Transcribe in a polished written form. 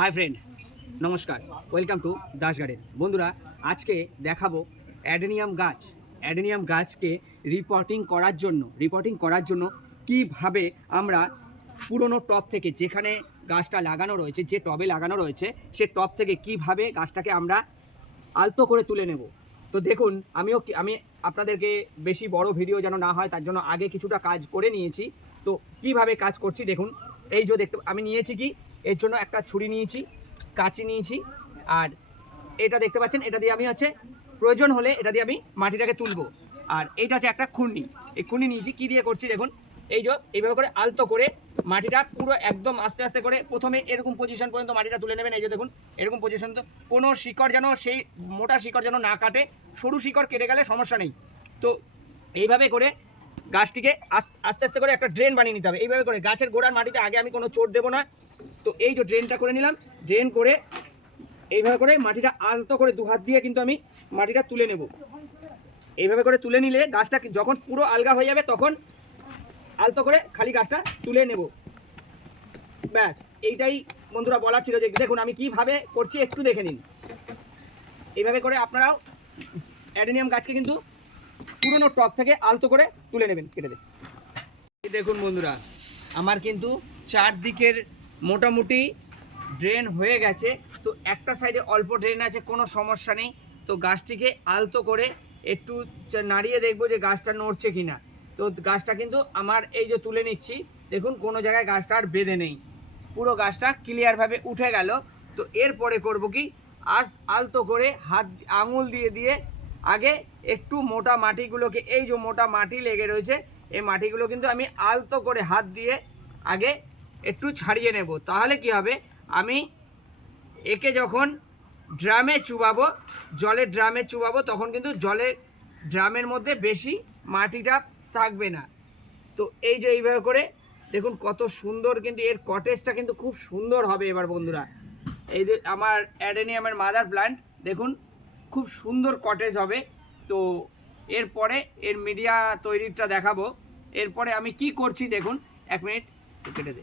Hi friend, নমস্কার, welcome to Das garden. বন্ধুরা, আজকে দেখাবো অ্যাডেনিয়াম গাছকে রিপোর্টিং করার জন্য কিভাবে আমরা পুরনো টব থেকে, যেখানে গাছটা লাগানো রয়েছে, যে টবে লাগানো রয়েছে, সে টব থেকে কিভাবে গাছটাকে আমরা আলতো করে তুলে নেব। তো দেখুন, আমি আপনাদেরকে বেশি বড় ভিডিও যেন না হয় তার জন্য আগে কিছুটা কাজ করে নিয়েছি। তো কিভাবে কাজ করছি দেখুন। এই যে আমি নিয়েছি কি, এর জন্য একটা ছুরি নিয়েছি, কাঁচি নিয়েছি, আর এটা দেখতে পাচ্ছেন, এটা দিয়ে আমি প্রয়োজন হলে এটা দিয়ে আমি মাটিটাকে তুলবো। আর এইটা হচ্ছে একটা খুন্নি, এই খুন্নি নিয়েছি। কি দিয়ে করছি দেখুন, এইভাবে করে আলতো করে মাটিটা পুরো একদম আস্তে আস্তে করে প্রথমে এরকম পজিশন পর্যন্ত মাটিটা তুলে নেবেন। এই যে দেখুন, এরকম পজিশন, তো কোনো শিকড় যেন, সেই মোটা শিকড় যেন না কাটে, সরু শিকড় কেটে গেলে সমস্যা নেই। তো এইভাবে করে গাছটিকে আস্তে আস্তে করে একটা ড্রেন বানিয়ে নিতে হবে। এইভাবে করে গাছের গোড়ার মাটিতে আগে আমি কোনো চোট দেবো না। তো এই যে ড্রেনটা করে নিলাম, ড্রেন করে এইভাবে করে মাটিটা আলতো করে দু হাত দিয়ে কিন্তু আমি মাটিটা তুলে নেব। এইভাবে করে তুলে নিলে গাছটা যখন পুরো আলগা হয়ে যাবে তখন আলতো করে খালি গাছটা তুলে নেব। ব্যাস, এইটাই বন্ধুরা বলার ছিল। যে দেখুন আমি কিভাবে করছি, একটু দেখে নিন। এইভাবে করে আপনারাও অ্যাডেনিয়াম গাছকে কিন্তু পুরনো টব থেকে আলতো করে তুলে নেবেন, কেটে দেবেন। দেখুন বন্ধুরা, আমার কিন্তু চারদিকের মোটামুটি ড্রেন হয়ে গেছে। তো একটা সাইডে অল্প ড্রেন আছে, কোনো সমস্যা নেই। তো গাছটিকে আলতো করে একটু নাড়িয়ে দেখবো যে গাছটা নড়ছে কিনা। তো গাছটা কিন্তু আমার এই যে তুলে নিচ্ছি, দেখুন কোনো জায়গায় গাছটা আর বেঁধে নেই, পুরো গাছটা ক্লিয়ারভাবে উঠে গেল। তো এরপরে করব কি, আলতো করে আঙুল দিয়ে আগে একটু মোটা মাটিগুলোকে, এই যে মোটা মাটি লেগে রয়েছে, এই মাটিগুলো কিন্তু আমি আলতো করে হাত দিয়ে আগে একটু ছাড়িয়ে নেব। তাহলে কি হবে, আমি একে যখন ড্রামে চুবাবো, জলের ড্রামে চুবাবো, তখন কিন্তু ড্রামের মধ্যে বেশি মাটিটা থাকবে না। তো এই যে এইভাবে করে দেখুন কত সুন্দর, কিন্তু এর কটেজটা কিন্তু খুব সুন্দর হবে। এবার বন্ধুরা, এই যে আমার অ্যাডেনিয়ামের মাদার প্ল্যান্ট, দেখুন খুব সুন্দর কটেজ হবে। তো এরপরে এর মিডিয়া তৈরিটা দেখাবো। এরপরে আমি কি করছি দেখুন, এক মিনিট কেটে দে।